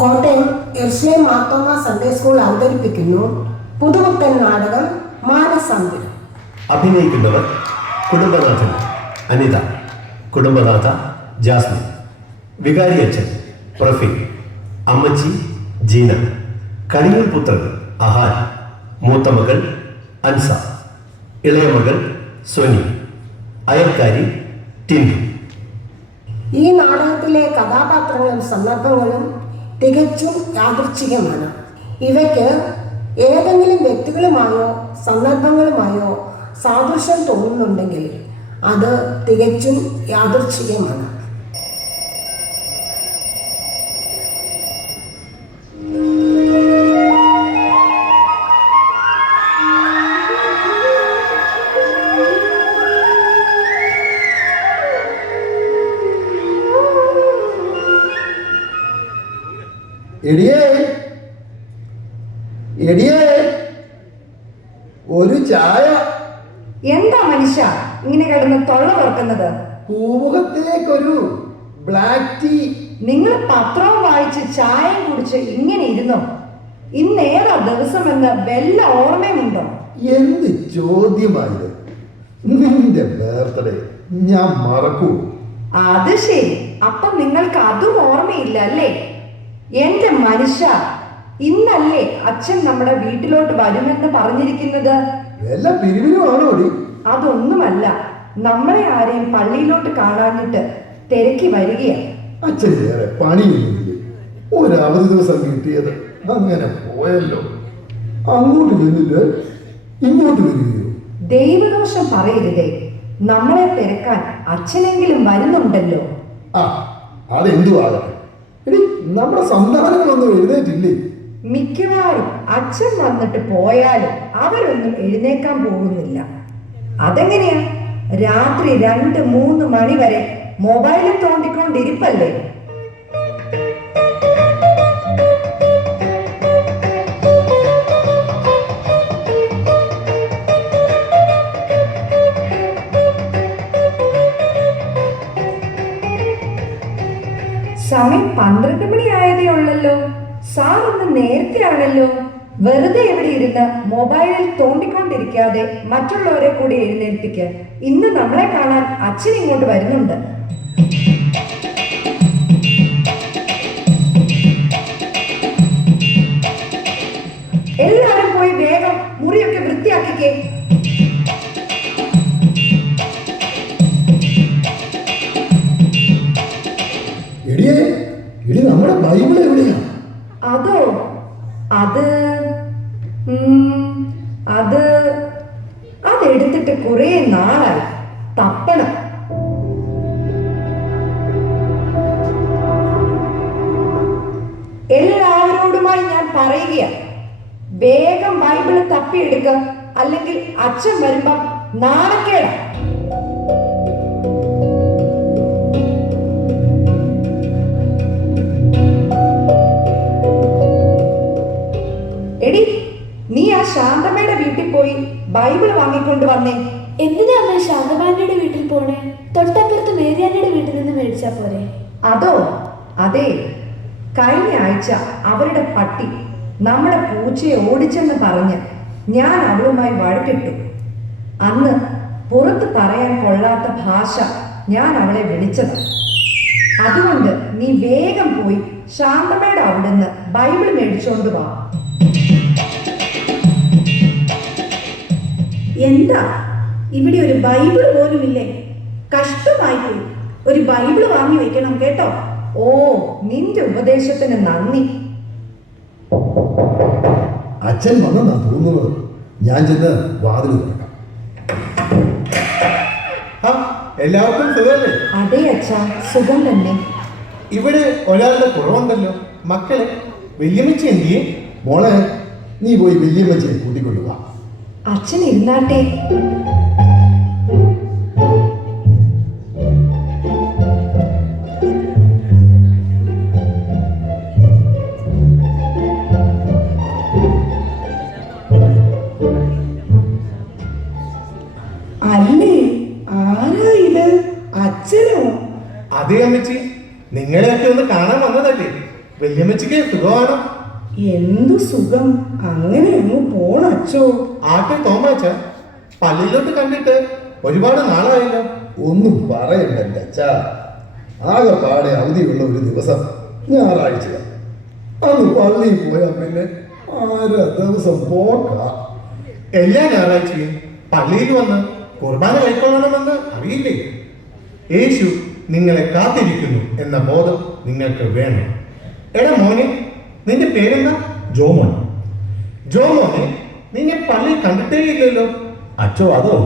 Kottayam എർസ്ലേം Marthoma Sunday school അവതരിപ്പിക്കുന്നു പുതുപുത്തൻ നാടകം മാനസാന്തരം. അഭിനയിക്കുന്നവർ കുടുംബനാഥൻ അനിത, കുടുംബനാഥ ജാസ്മിൻ, വികാരി അച്ഛൻ പ്രഫി, അമ്മച്ചി ജീന, കരിയൂർ പുത്രൻ അഹാൻ, മൂത്ത മകൾ അൻസ, ഇളയ മകൾ സോനി, അയൽക്കാരി ടിൻഡു. ഈ നാടകത്തിലെ കഥാപാത്രങ്ങളും സന്ദർഭങ്ങളും തികച്ചും യാദൃച്ഛികമാണ്. ഇവയ്ക്ക് ഏതെങ്കിലും വ്യക്തികളുമായോ സന്ദർഭങ്ങളുമായോ സാദൃശ്യം തോന്നുന്നുണ്ടെങ്കിൽ അത് തികച്ചും യാദൃച്ഛികമാണ്. എടിയേ എടിയേ ഒരു ചായ. എന്താ മനുഷ്യ ഇങ്ങനെ കിടന്ന് തൊള്ള തുറക്കുന്നത്? പൂമുഖത്തേക്കൊരു ബ്ലാക്ക് ടീ. നിങ്ങൾ പത്രവും വായിച്ച് ചായയും കുടിച്ച് ഇങ്ങനെ ഇരുന്നോ? ഇന്നേതാ ദിവസമെന്ന് വല്ല ഓർമ്മയുണ്ടോ? എന്ത് ചോദ്യമായത്? നിന്റെ ബർത്ത്ഡേ ഞാൻ മറക്കൂ? അത് ശരി, അപ്പം നിങ്ങൾക്ക് അതും ഓർമ്മയില്ല അല്ലേ? എന്റെ മനുഷ്യ, ഇന്നല്ലേ അച്ഛൻ നമ്മുടെ വീട്ടിലോട്ട് വരുമെന്ന് പറഞ്ഞിരിക്കുന്നത്? എല്ലാ പിരിവിനുമാണോ? അതൊന്നുമല്ല, നമ്മളെ ആരെയും പള്ളിയിലോട്ട് കാണാനിട്ട് തിരക്കി വരികയാണ്. അച്ഛന് വേറെ പണിയൊന്നുമില്ലേ? ഒരവധി ദിവസം കിട്ടിയത് അങ്ങനെ പോയല്ലോ. അങ്ങോട്ട് ചെന്നിട്ട് ഇങ്ങോട്ട് വരികയോ? ദൈവദോഷം പറയരുതേ, നമ്മളെ തിരക്കാൻ അച്ഛനെങ്കിലും വരുന്നുണ്ടല്ലോ. ആ, അതെന്തു ആകട്ടെ. എടി, നമ്മുടെ സന്താനങ്ങളൊന്നും എഴുന്നേറ്റില്ലേ? മിക്കവാറും അച്ഛൻ വന്നിട്ട് പോയാലും അവരൊന്നും എഴുന്നേക്കാൻ പോകുന്നില്ല. അതെങ്ങനെയാ? രാത്രി 2-3 മണി വരെ മൊബൈലിൽ തോണ്ടിക്കൊണ്ടിരിപ്പല്ലേ? സമയം 12 മണി ആയതേ ഉള്ളല്ലോ. സാർ ഒന്ന് നേരത്തെ ആണല്ലോ. വെറുതെ എവിടെ ഇരുന്ന് മൊബൈലിൽ തോണ്ടിക്കൊണ്ടിരിക്കാതെ മറ്റുള്ളവരെ കൂടി എഴുന്നേൽപ്പിക്ക്. ഇന്ന് നമ്മളെ കാണാൻ അച്ഛൻ ഇങ്ങോട്ട് വരുന്നുണ്ട്. എല്ലാവരും പോയി വേഗം മുറിയൊക്കെ വൃത്തിയാക്കിക്കേ. എടി, നമ്മുടെ ബൈബിൾ എവിടെയാ? അതോ? അതെടുത്തിട്ട് കുറെ നാളായി. തപ്പണം. എല്ലാവരോടുമായി ഞാൻ പറയുകയാ, വേഗം ബൈബിള് തപ്പിയെടുക്ക, അല്ലെങ്കിൽ അച്ഛൻ വരുമ്പോ നാണക്കേടാ. എടി, നീ ആ ശാന്തമ്മയുടെ വീട്ടിൽ പോയി ബൈബിൾ വാങ്ങിക്കൊണ്ട് വന്നേ. എന്തിനാ അമ്മ ശാന്തമാന്റെ വീട്ടിൽ പോണേ? തൊട്ടപ്പുറത്ത് മേരിയാനയുടെ വീട്ടിൽ നിന്ന് മേടിച്ചാ പോരെ? അതോ? അതെ, കഴിഞ്ഞ ആഴ്ച അവരുടെ പട്ടി നമ്മുടെ പൂച്ചയെ ഓടിച്ചെന്ന് പറഞ്ഞ് ഞാൻ അവളുമായി വഴക്കിട്ടു. അന്ന് പുറത്ത് പറയാൻ കൊള്ളാത്ത ഭാഷ ഞാൻ അവളെ വിളിച്ചത്. അതുകൊണ്ട് നീ വേഗം പോയി ശാന്തമ്മയുടെ അവിടുന്ന് ബൈബിൾ മേടിച്ചോണ്ട് വാ. എന്താ ഇവിടെ ഒരു ബൈബിൾ പോലുമില്ലേ? കഷ്ടമായി പോയി. ഒരു ബൈബിൾ വാങ്ങി വെക്കണം കേട്ടോ. ഓ, നിന്റെ ഉപദേശത്തിന് നന്ദി. അച്ഛൻ വന്നെന്നാ തോന്നുന്നത്. ഞാൻ ചെന്ന് വാതിൽ തുറക്കാം. എല്ലാവർക്കും സുഖമല്ലേ? അതെ അച്ഛാ, സുഖം തന്നെ. ഇവിടെ ഒരാളുടെ കുറവുണ്ടല്ലോ. മക്കളെ, വല്യമ്മച്ചി എന്തിയെ? മോളെ, നീ പോയി വല്യമ്മച്ചിയെ കൂട്ടിക്കൊള്ളുക. അച്ഛൻ ഇരുന്നാട്ടെ. അല്ലേ, ആരാ ഇത്? അച്ഛനോ? അതേ അമ്മച്ചി, നിങ്ങളെയൊക്കെ ഒന്ന് കാണാൻ വന്നതല്ലേ. വല്യമ്മച്ചിക്ക് സുഖമാണോ? എന്തു സുഖം, അങ്ങനെ അങ്ങ് പോണച്ചോ. ആട്ടെ തോമാച്ച, പള്ളിയിലോട്ട് കണ്ടിട്ട് ഒരുപാട് നാളായല്ലോ. ഒന്നും പറയണ്ട എൻ്റെ അച്ഛാ. ആകെപ്പാടെ അവധിയുള്ള ഒരു ദിവസം ഞായറാഴ്ച. അന്ന് പള്ളിയിൽ പോയാൽ പിന്നെ ദിവസം പോക്ക. എല്ലാ ഞായറാഴ്ചയും പള്ളിയിൽ വന്ന് കുർബാന കൈക്കൊള്ളണമെന്ന് അറിയില്ലേ? യേശു നിങ്ങളെ കാത്തിരിക്കുന്നു എന്ന ബോധം നിങ്ങൾക്ക് വേണം. എടാ മോനെ, നിന്റെ പേരെന്താ? ജോമോൻ. ജോമോനെ, നിന്നെ പള്ളിയിൽ കണ്ടിട്ടേ ഇല്ലല്ലോ. അച്ചോ, അതോ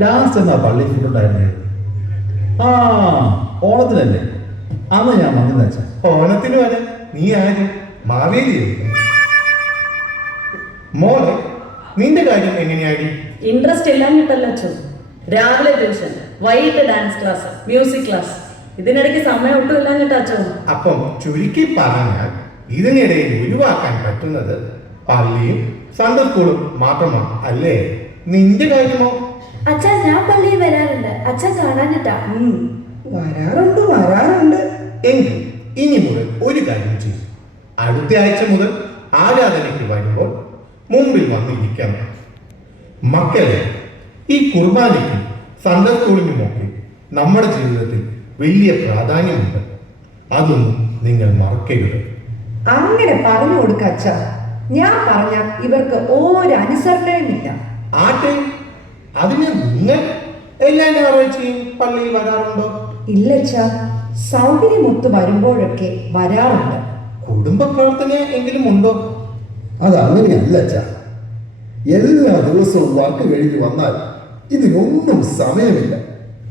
ലാസ്റ്റ് എന്നാ പള്ളി ഫുഡുണ്ടായിരുന്നത്? ആ, ഓണത്തിനല്ലേ? അന്ന് ഞാൻ വന്നില്ല അച്ഛൻ. ഓണത്തിന് വരെ നീ ആര്? മാവേലിയോ? മോളെ, നിന്റെ കാര്യം എങ്ങനെയാടി? ഇൻട്രസ്റ്റ് ഇല്ലാഞ്ഞിട്ടല്ല അച്ഛോ. രാവിലെ ട്യൂഷൻ, വൈകിട്ട് ഡാൻസ് ക്ലാസ്, മ്യൂസിക് ക്ലാസ്, ഇതിനിടയ്ക്ക് സമയം ഒട്ടും ഇല്ലാഞ്ഞിട്ടാ അച്ഛോ. അപ്പം ചുരുക്കി പറഞ്ഞാൽ ഇതിനിടയിൽ ഒഴിവാക്കാൻ പറ്റുന്നത് പള്ളിയും സൺഡേ സ്കൂളും മാത്രമാണ് അല്ലേ? നിന്റെ കാര്യമോ? അച്ഛാ, ഞാൻ പള്ളിയിൽ വരാറുണ്ട്. അച്ഛൻ കാണാനിട്ടാ. വരാറുണ്ട്. എങ്കിൽ ഇനി മുതൽ ഒരു കാര്യം ചെയ്യും. അടുത്ത ആഴ്ച മുതൽ ആരാധനയ്ക്ക് വരുമ്പോൾ മുമ്പിൽ വന്നിരിക്കണം. മക്കളെ, ഈ കുർബാനയ്ക്കും സൺഡേ സ്കൂളിനുമൊക്കെ നമ്മുടെ ജീവിതത്തിൽ വലിയ പ്രാധാന്യമുണ്ട്. അതൊന്നും നിങ്ങൾ മറക്കരുത്. അങ്ങനെ പറഞ്ഞു കൊടുക്ക അച്ഛ. ഞാൻ പറഞ്ഞ ഇവർക്ക് ഒരനുസരണയുമില്ല. ആട്ടെ, അതിന് നിങ്ങൾ എല്ലാ ഞായറാഴ്ചയും പള്ളിയിൽ വരാറുണ്ടോ? ഇല്ലച്ച, സൗകര്യമൊത്ത് വരുമ്പോഴൊക്കെ വരാറുണ്ട്. കുടുംബ പ്രാർത്ഥന എങ്കിലും ഉണ്ടോ? അതങ്ങനെയല്ല അച്ഛാ. എല്ലാ ദിവസവും വർക്ക് കഴിഞ്ഞ് വന്നാൽ ഇതിനൊന്നും സമയമില്ല.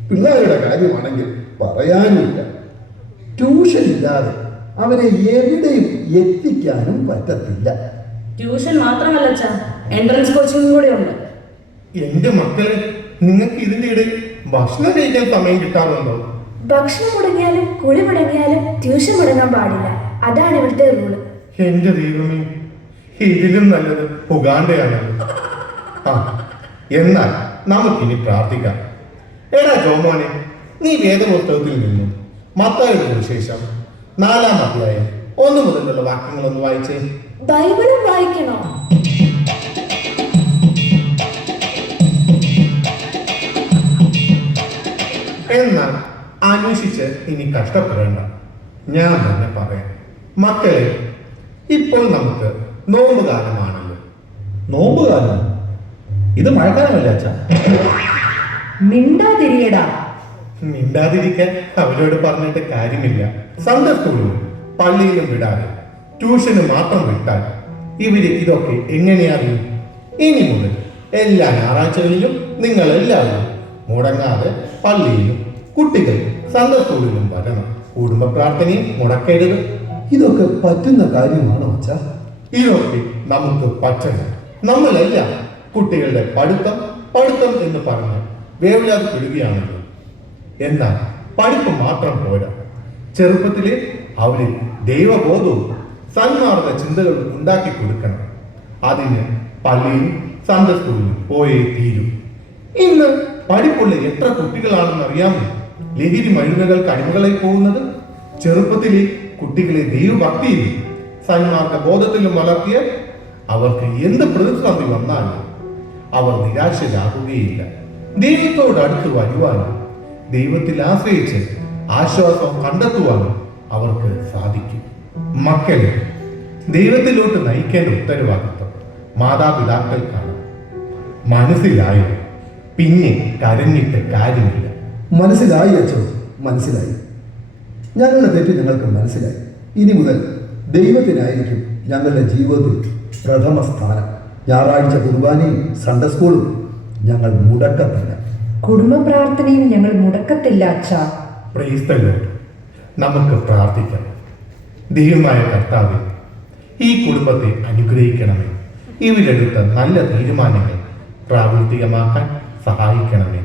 പിള്ളേരുടെ കാര്യമാണെങ്കിൽ പറയാനുമില്ല. ട്യൂഷൻ ഇല്ലാതെ അവരെ എവിടെയും എത്തിക്കാനും പറ്റത്തില്ല. ട്യൂഷൻ മാത്രമല്ല അച്ഛാ, എൻട്രൻസ് കോച്ചിങ്ങും കൂടെ ഉണ്ട്. എന്റെ മക്കളെ, നിങ്ങൾക്ക് ഇതിന്റെ ഇടയിൽ ഭക്ഷണം കഴിക്കാൻ സമയം കിട്ടാറുണ്ടോ? ഭക്ഷണം മുടങ്ങിയാലും കുളി മുടങ്ങിയാലും ട്യൂഷൻ മുടങ്ങാൻ പാടില്ല. അതാണ് ഇവിടുത്തെ റൂള്. എന്റെ ദൈവമേ, ഇതിലും നല്ലത് ഉഗാണ്ടയാണ്. ആ, എന്നാൽ നമുക്കിനി പ്രാർത്ഥിക്കാം. എടാ ജോമോനെ, നീ വേദപുസ്തകത്തിൽ നിന്നും മത്തായിയുടെ സുവിശേഷം 4-ാം അധ്യായം 1 മുതലുള്ള വാക്യങ്ങളൊന്ന് വായിച്ചേ. ബൈബിളും വായിക്കണോ? എന്നാൽ അന്വേഷിച്ച് ഇനി കഷ്ടപ്പെടേണ്ട, ഞാൻ തന്നെ പറയാം. മക്കളെ, ഇപ്പോൾ നമുക്ക് നോമ്പ് കാലമാണല്ലോ. നോമ്പ് കാലം? ഇത് മഴക്കാലമല്ല അച്ഛ. മിണ്ടാതിരിയടാ. മിണ്ടാതിരിക്കാൻ അവരോട് പറഞ്ഞിട്ട് കാര്യമില്ല. സൺഡേ സ്കൂളിലും പള്ളിയിലും വിടാതെ ട്യൂഷന് മാത്രം വിട്ടാൽ ഇവര് ഇതൊക്കെ എങ്ങനെയറിയും? ഇനി മുതൽ എല്ലാ ഞായറാഴ്ചകളിലും നിങ്ങൾ എല്ലാവരും മുടങ്ങാതെ പള്ളിയിലും കുട്ടികൾ സൺഡേ സ്കൂളിലും വരണം. കുടുംബ പ്രാർത്ഥനയും മുടക്കരുത്. ഇതൊക്കെ പറ്റുന്ന കാര്യമാണോ അച്ഛാ? ഇതൊക്കെ നമുക്ക് പറ്റണം. നമ്മളെല്ലാം കുട്ടികളുടെ പഠിത്തം എന്ന് പറഞ്ഞ് വേവലാതിപ്പെടുകയാണല്ലോ. എന്നാൽ പഠിപ്പ് മാത്രം പോരാ. ചെറുപ്പത്തിലെ അവരിൽ ദൈവബോധവും സന്മാർഗ ചിന്തകളും ഉണ്ടാക്കി കൊടുക്കണം. അതിന് പള്ളിയും സൺഡേ സ്കൂളിലും പോയേ തീരൂ. ഇന്ന് പഠിപ്പുള്ള എത്ര കുട്ടികളാണെന്ന് അറിയാമോ ലഹരി മരുന്നുകൾക്ക് അടിമകളായി പോകുന്നത്? ചെറുപ്പത്തിലെ കുട്ടികളെ ദൈവഭക്തിയിലും സന്മാർഗ ബോധത്തിലും വളർത്തിയ അവർക്ക് എന്ത് പ്രതിസന്ധി വന്നാലും അവർ നിരാശരാകുകയില്ല. ദൈവത്തോട് അടുത്ത് വരുവാനും ദൈവത്തിൽ ആശ്രയിച്ച് ആശ്വാസം കണ്ടെത്തുവാനും അവർക്ക് സാധിക്കും. മക്കളെ, ദൈവത്തിലോട്ട് നയിക്കേണ്ട ഉത്തരവാദിത്വം മാതാപിതാക്കൾക്കാണ്. മനസ്സിലായോ? പിന്നെ കരഞ്ഞിട്ട് കാര്യമില്ല. മനസ്സിലായി അച്ഛോ, മനസ്സിലായി. ഞങ്ങളുടെ തെറ്റ് ഞങ്ങൾക്ക് മനസ്സിലായി. ഇനി മുതൽ ദൈവത്തിനായിരിക്കും ഞങ്ങളുടെ ജീവിതത്തിൽ പ്രഥമ സ്ഥാനം. ഞായറാഴ്ച കുർബാനയും സൺഡേ സ്കൂളും ഞങ്ങൾ മുടക്കത്തില്ല. കുടുംബ പ്രാർത്ഥനയും ഞങ്ങൾ മുടക്കത്തില്ല അച്ഛാ. Praise the Lord. നമുക്ക് പ്രാർത്ഥിക്കാം. ദൈവമായ കർത്താവേ, ഈ കുടുംബത്തെ അനുഗ്രഹിക്കണമേ. ഇവരെടുത്ത നല്ല തീരുമാനങ്ങൾ പ്രാവർത്തികമാക്കാൻ സഹായിക്കണമേ.